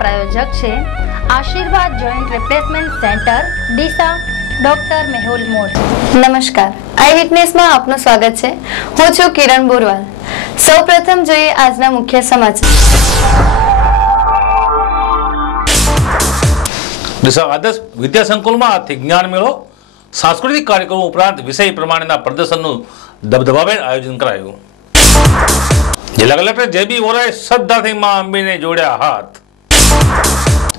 प्रायोजक छे आशीर्वाद जॉइंट रिप्लेसमेंट सेंटर डीसा डॉक्टर मेहुल मोर। नमस्कार, आई विटनेस में आपનું स्वागत છે। હું છું કિરણ બોરવાલ। સૌપ્રથમ જોઈએ આજના મુખ્ય સમાચાર। ડીસા આદર્શ વિદ્યા સંકુલમાં આર્થિક જ્ઞાન મેળો, सांस्कृतिक कार्यक्रमों उपरांत विषय प्रमाणेना प्रदर्शनનું दबदबाभेर आयोजन कराયું। जिला कलेक्टर जेबी वोराए श्रद्धाथी मां अंबेने जोड्या हाथ।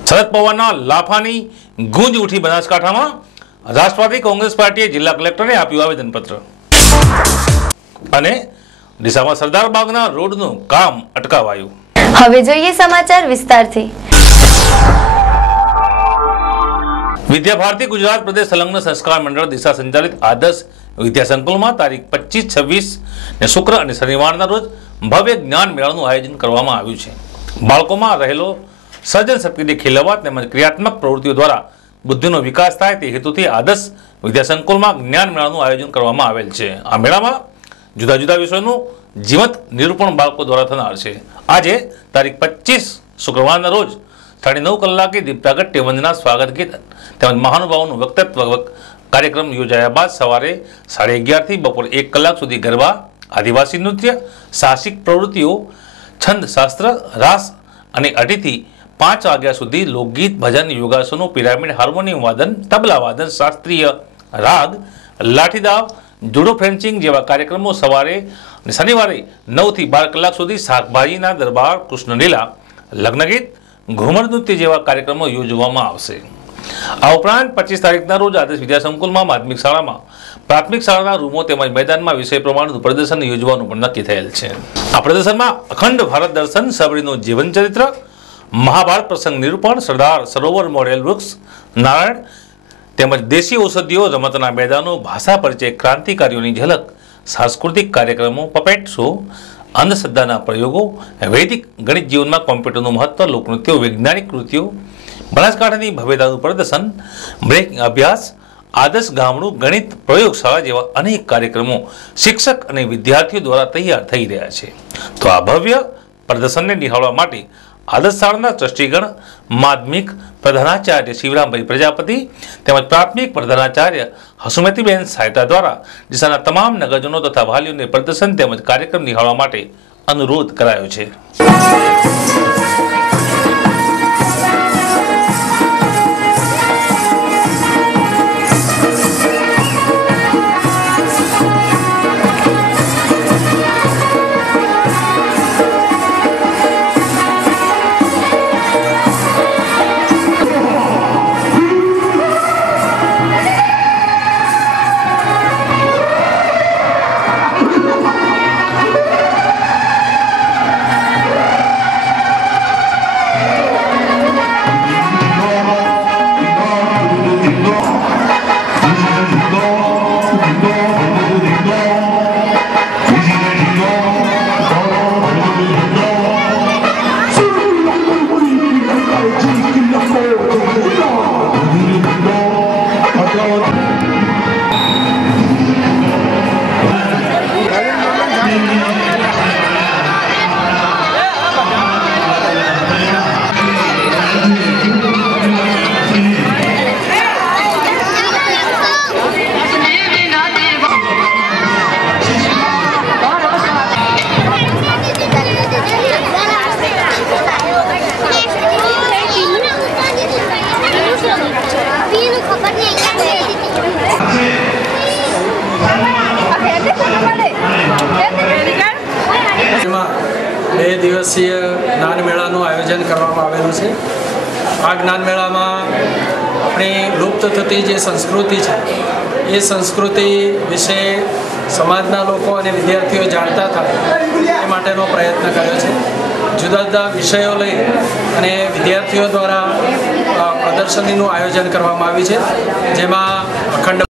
शरद पवारना लाफानी गूंज उठी बनासकांठामां। राष्ट्रवादी कांग्रेस पार्टीए जिला कलेक्टरने आप्युं आवेदनपत्र। अने ડીસામાં સરદાર બાગના રોડનું કામ અટકાવાયું। હવે જોઈએ સમાચાર વિસ્તારથી। विद्या भारती गुजरात प्रदेश संलग्न संस्कार मंडल दिशा संचालित आदर्श विद्या संकुल में तारीख 25, 26 ने शुक्र और शनिवार रोज भव्य ज्ञान मेळाનું आयोजन કરવામાં આવ્યું છે। બાળકોમાં રહેલો સર્જન શક્તિને ખીલવવા તેમજ ક્રિયાત્મક પ્રવૃત્તિઓ દ્વારા બુદ્ધિનો વિકાસ થાય તે હેતુથી આદર્શ વિદ્યા સંકુલમાં જ્ઞાન મેળાનું આયોજન કરવામાં આવેલ છે। આ મેળામાં જુદા જુદા વિષયોનું જીવંત નિરૂપણ બાળકો દ્વારા થનાર છે। આજે તારીખ 25 શુક્રવારના રોજ 9:30 કલાકે દીપ પ્રાગટ્ય વંદના સ્વાગત ગીત તેમજ મહાનુભાવોનું વક્તત્વ कार्यक्रम योजाया बाद सवारे 11:30 થી બપોર 1 કલાક સુધી ગરબા, आदिवासी नृत्य, साहसिक प्रवृत्तिओ, छंद शास्त्र, रास અને 2:30 થી 5 વાગ્યા સુધી लोकगीत, भजन, योगासनों, पिरामिड, हार्मोनियम वादन, तबला वादन, शास्त्रीय राग, लाठीदाव, जूडो फेंसिंग जेवा कार्यक्रमों सवारे અને શનિવારે 9 થી 12 કલાક સુધી શાકભાજીના દરબાર, કૃષ્ણલીલા, લગ્નગીત, ઘુમર નૃત્ય જેવા કાર્યક્રમો યોજવામાં આવશે। આ ઉપરાંત 25 તારીખના રોજ આદર્શ વિદ્યા સંકુલમાં માધ્યમિક શાળામાં પ્રાથમિક શાળાના રૂમો તેમજ મેદાનમાં વિષય પ્રમાણનું પ્રદર્શન યોજવાનું પણ નક્કી થયેલ છે। આ પ્રદર્શનમાં અખંડ ભારત દર્શન, સબરીનું જીવન ચરિત્ર, મહાભારત પ્રસંગ નિરૂપણ, સરદાર સરોવર મોડેલ વૃક્ષ, નારાયણ તેમજ દેશી ઔષધિઓ, રમતના મેદાનો, ભાષા પરિચય, ક્રાંતિકારીઓની ઝલક, सांस्कृतिक कार्यक्रमों, पपेट शो, अंधश्रद्धा प्रयोगों, वैदिक गणित जीवन में कॉम्प्यूटरનું महत्व, लोकनृत्यों, वैज्ञानिक कृतियों, बनासकांठानी भव्यताનું प्रदर्शन, ब्रेकिंग अभ्यास, आदर्श गामडું, गणित प्रयोगशाला જેવા अनेक कार्यक्रमों शिक्षक અને વિદ્યાર્થીઓ દ્વારા તૈયાર થઈ રહ્યા છે। તો આ ભવ્ય પ્રદર્શનને નિહાળવા માટે आदर्श शाळाના ટ્રસ્ટીગણ, माध्यमिक प्रधानाचार्य शिवरामभाई प्रजापति તેમજ प्राथमिक प्रधानाचार्य हसुमतीबेन सायता द्वारा ડીસાના તમામ નગરજનો તથા વાલીઓને પ્રદર્શન તેમજ કાર્યક્રમ નિહાળવા માટે અનુરોધ કરાયો છે। બે દિવસીય જ્ઞાન મેળાનું આયોજન કરવામાં આવેલું છે। આ જ્ઞાન મેળામાં આપણી લુપ્ત થતી જે સંસ્કૃતિ છે એ સંસ્કૃતિ વિશે સમાજના લોકો અને વિદ્યાર્થીઓ જાણતા થાય એ માટેનો પ્રયત્ન કર્યો છે। જુદા જુદા વિષયો લઈ અને વિદ્યાર્થીઓ દ્વારા પ્રદર્શનીનું આયોજન કરવામાં આવ્યું છે, જેમાં અખંડ